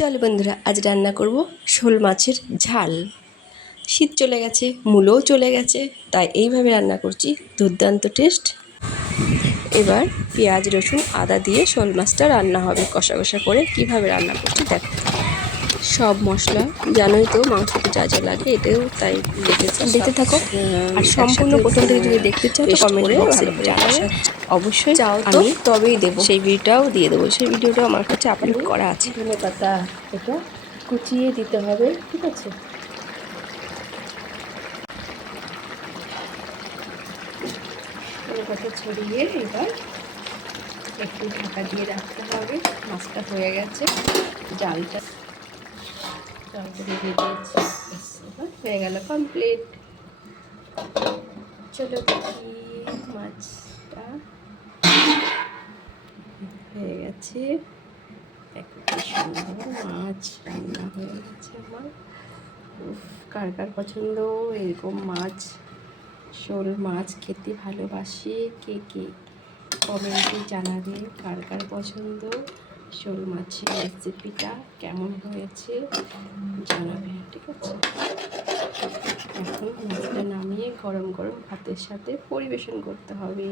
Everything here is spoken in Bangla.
চলো বন্ধুরা, আজ রান্না করব শোল মাছের ঝাল। শীত চলে গেছে, মূলোও চলে গেছে, তাই এইভাবে রান্না করছি, দুর্দান্ত টেস্ট। এবার পেঁয়াজ রসুন আদা দিয়ে শোল মাছটা রান্না হবে কষা কষা করে। কিভাবে রান্না করছি দেখো। সব মশলা জানোই তো, মাংসতে যা যা লাগে এটাও তাই লেগেছে, দেখতে থাকো। আর সম্পূর্ণ প্রথম থেকে যদি দেখতে চাও তো কমেন্ট বক্সে জানাবে, অবশ্যই চাও আমি তবেই দেবো, সেই ভিডিওটাও দিয়ে দেবো। সেই ভিডিওটাও আমার কাছে আপলোড করা আছে। ধনে পাতা এটা কুচিয়ে দিতে হবে, ঠিক আছে। ধনে পাতা ছড়িয়ে এবার একটু ঢাকা দিয়ে রাখতে হবে। মাছটা হয়ে গেছে, জালটা দিয়ে দিয়েছি, এবার হয়ে গেল কমপ্লিট। চলো দেখি, মাছটা হয়ে গেছে। দেখো কি সুন্দর মাছ রান্না হয়ে গেছে আমার। কার কার পছন্দ এরকম মাছ, শোল মাছ খেতে ভালোবাসে কে কে কমেন্টে জানাবে কার কার পছন্দ। শোল মাছের রেসিপিটা কেমন হয়েছে জানাবে, ঠিক আছে। এখন মাছটা নামিয়ে গরম গরম ভাতের সাথে পরিবেশন করতে হবে।